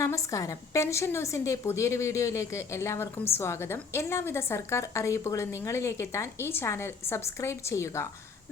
നമസ്കാരം. പെൻഷൻ ന്യൂസിന്റെ പുതിയൊരു വീഡിയോയിലേക്ക് എല്ലാവർക്കും സ്വാഗതം. എല്ലാവിധ സർക്കാർ അറിയിപ്പുകളും നിങ്ങളിലേക്ക് എത്താൻ ഈ ചാനൽ സബ്സ്ക്രൈബ് ചെയ്യുക.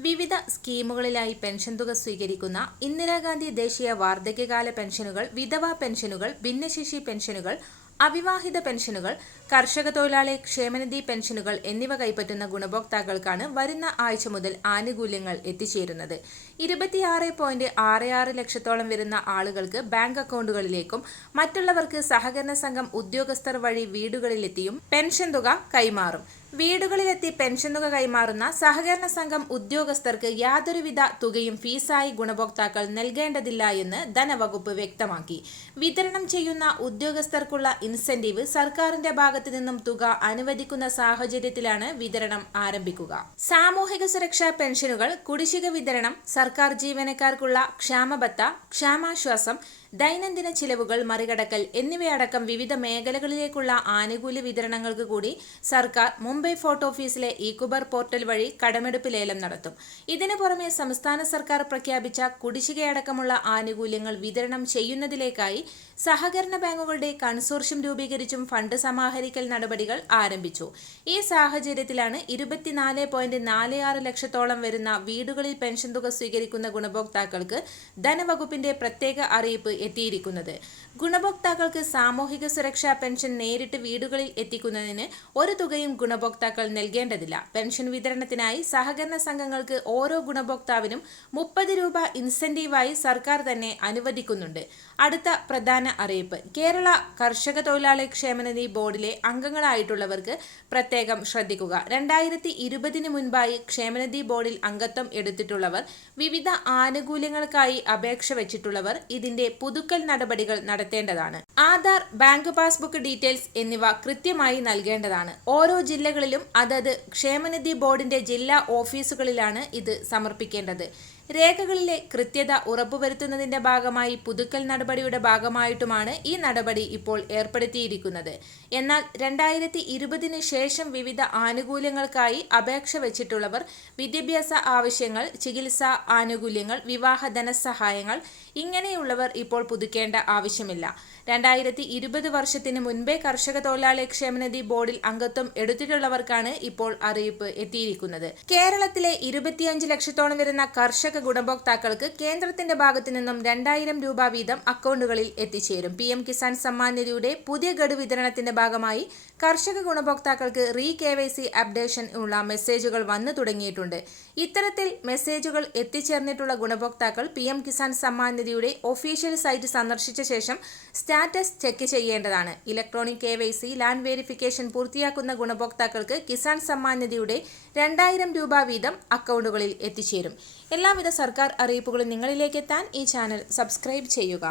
വിവിധ സ്കീമുകളിലായി പെൻഷൻ തുക സ്വീകരിക്കുന്ന ഇന്ദിരാഗാന്ധി ദേശീയ വാർദ്ധക്യകാല പെൻഷനുകൾ വിധവാ പെൻഷനുകൾ ഭിന്നശേഷി പെൻഷനുകൾ അവിവാഹിത പെൻഷനുകൾ കർഷക തൊഴിലാളി ക്ഷേമനിധി പെൻഷനുകൾ എന്നിവ കൈപ്പറ്റുന്ന ഗുണഭോക്താക്കൾക്കാണ് വരുന്ന ആഴ്ച മുതൽ ആനുകൂല്യങ്ങൾ എത്തിച്ചേരുന്നത്. ഇരുപത്തിയാറ് പോയിന്റ് ആറ് ആറ് ലക്ഷത്തോളം വരുന്ന ആളുകൾക്ക് ബാങ്ക് അക്കൗണ്ടുകളിലേക്കും മറ്റുള്ളവർക്ക് സഹകരണ സംഘം ഉദ്യോഗസ്ഥർ വഴി വീടുകളിലെത്തിയും പെൻഷൻ തുക കൈമാറും. വീടുകളിലെത്തി പെൻഷൻ തുക കൈമാറുന്ന സഹകരണ സംഘം ഉദ്യോഗസ്ഥർക്ക് യാതൊരുവിധ തുകയും ഫീസായി ഗുണഭോക്താക്കൾ നൽകേണ്ടതില്ല എന്ന് ധനവകുപ്പ് വ്യക്തമാക്കി. വിതരണം ചെയ്യുന്ന ഉദ്യോഗസ്ഥർക്കുള്ള ഇൻസെന്റീവ് സർക്കാരിന്റെ ഭാഗത്തു നിന്നും തുക അനുവദിക്കുന്ന സാഹചര്യത്തിലാണ് വിതരണം ആരംഭിക്കുക. സാമൂഹിക സുരക്ഷാ പെൻഷനുകൾ കുടിശ്ശിക വിതരണം സർക്കാർ ജീവനക്കാർക്കുള്ള ക്ഷാമബത്ത ക്ഷാമാശ്വാസം ദൈനംദിന ചിലവുകൾ മറികടക്കൽ എന്നിവയടക്കം വിവിധ മേഖലകളിലേക്കുള്ള ആനുകൂല്യ വിതരണങ്ങൾക്ക് കൂടി സർക്കാർ മുംബൈ ഫോർട്ട് ഓഫീസിലെ ഈക്കുബർ പോർട്ടൽ വഴി കടമെടുപ്പ് ലേലം നടത്തും. ഇതിനു പുറമെ സംസ്ഥാന സർക്കാർ പ്രഖ്യാപിച്ച കുടിശ്ശികയടക്കമുള്ള ആനുകൂല്യങ്ങൾ വിതരണം ചെയ്യുന്നതിലേക്കായി സഹകരണ ബാങ്കുകളുടെ കൺസോർഷ്യം രൂപീകരിച്ചും ഫണ്ട് സമാഹരിക്കൽ നടപടികൾ ആരംഭിച്ചു. ഈ സാഹചര്യത്തിലാണ് ഇരുപത്തിനാല് പോയിന്റ് നാല് ആറ് ലക്ഷത്തോളം വരുന്ന വീടുകളിൽ പെൻഷൻ തുക സ്വീകരിക്കുന്ന ഗുണഭോക്താക്കൾക്ക് ധനവകുപ്പിന്റെ പ്രത്യേക അറിയിപ്പ് എത്തിയിരിക്കുന്നത്. ഗുണഭോക്താക്കൾക്ക് സാമൂഹിക സുരക്ഷാ പെൻഷൻ നേരിട്ട് വീടുകളിൽ എത്തിക്കുന്നതിന് ഒരു തുകയും ഗുണഭോക്താക്കൾ നൽകേണ്ടതില്ല. പെൻഷൻ വിതരണത്തിനായി സഹകരണ സംഘങ്ങൾക്ക് ഓരോ ഗുണഭോക്താവിനും മുപ്പത് രൂപ ഇൻസെന്റീവായി സർക്കാർ തന്നെ അനുവദിക്കുന്നുണ്ട്. അടുത്ത പ്രധാന അറിയിപ്പ്. കേരള കർഷക തൊഴിലാളി ക്ഷേമനിധി ബോർഡിലെ അംഗങ്ങളായിട്ടുള്ളവർക്ക് പ്രത്യേകം ശ്രദ്ധിക്കുക. രണ്ടായിരത്തി ഇരുപതിന് മുൻപായി ക്ഷേമനിധി ബോർഡിൽ അംഗത്വം എടുത്തിട്ടുള്ളവർ വിവിധ ആനുകൂല്യങ്ങൾക്കായി അപേക്ഷ വെച്ചിട്ടുള്ളവർ ഇതിന്റെ പുതുക്കൽ നടപടികൾ നടത്തേണ്ടതാണ്. ആധാർ ബാങ്ക് പാസ്ബുക്ക് ഡീറ്റെയിൽസ് എന്നിവ കൃത്യമായി നൽകേണ്ടതാണ്. ഓരോ ജില്ലകളിലും അതത് ക്ഷേമനിധി ബോർഡിന്റെ ജില്ലാ ഓഫീസുകളിലാണ് ഇത് സമർപ്പിക്കേണ്ടത്. രേഖകളിലെ കൃത്യത ഉറപ്പുവരുത്തുന്നതിന്റെ ഭാഗമായി പുതുക്കൽ നടപടിയുടെ ഭാഗമായിട്ടുമാണ് ഈ നടപടി ഇപ്പോൾ ഏർപ്പെടുത്തിയിരിക്കുന്നത്. എന്നാൽ രണ്ടായിരത്തി ഇരുപതിന് ശേഷം വിവിധ ആനുകൂല്യങ്ങൾക്കായി അപേക്ഷ വെച്ചിട്ടുള്ളവർ വിദ്യാഭ്യാസ ആവശ്യങ്ങൾ ചികിത്സാ ആനുകൂല്യങ്ങൾ വിവാഹ ധനസഹായങ്ങൾ ഇങ്ങനെയുള്ളവർ പുതുക്കേണ്ട ആവശ്യമില്ല. രണ്ടായിരത്തി ഇരുപത് വർഷത്തിന് മുൻപേ കർഷക തൊഴിലാളി ക്ഷേമനിധി ബോർഡിൽ അംഗത്വം എടുത്തിട്ടുള്ളവർക്കാണ് ഇപ്പോൾ അറിയിപ്പ് എത്തിയിരിക്കുന്നത്. കേരളത്തിലെ ഇരുപത്തിയഞ്ച് ലക്ഷത്തോളം വരുന്ന കർഷക ഗുണഭോക്താക്കൾക്ക് കേന്ദ്രത്തിന്റെ ഭാഗത്തു നിന്നും രണ്ടായിരം രൂപ വീതം അക്കൗണ്ടുകളിൽ എത്തിച്ചേരും. പി എം കിസാൻ സമ്മാൻ നിധിയുടെ പുതിയ ഗഡു വിതരണത്തിന്റെ ഭാഗമായി കർഷക ഗുണഭോക്താക്കൾക്ക് re K Y C updation ഉള്ള മെസ്സേജുകൾ വന്നു തുടങ്ങിയിട്ടുണ്ട്. ഇത്തരത്തിൽ മെസ്സേജുകൾ എത്തിച്ചേർന്നിട്ടുള്ള ഗുണഭോക്താക്കൾ പി എം കിസാൻ സമ്മാൻ നിധിയുടെ ഒഫീഷ്യൽ സൈറ്റ് സന്ദർശിച്ച ശേഷം സ്റ്റാറ്റസ് ചെക്ക് ചെയ്യേണ്ടതാണ്. Electronic K Y C land verification പൂർത്തിയാക്കുന്ന ഗുണഭോക്താക്കൾക്ക് കിസാൻ സമ്മാൻ നിധിയുടെ രണ്ടായിരം രൂപ വീതം അക്കൗണ്ടുകളിൽ എത്തിച്ചേരും. എല്ലാവിധ സർക്കാർ അറിയിപ്പുകളും നിങ്ങളിലേക്ക് എത്താൻ ഈ ചാനൽ സബ്സ്ക്രൈബ് ചെയ്യുക.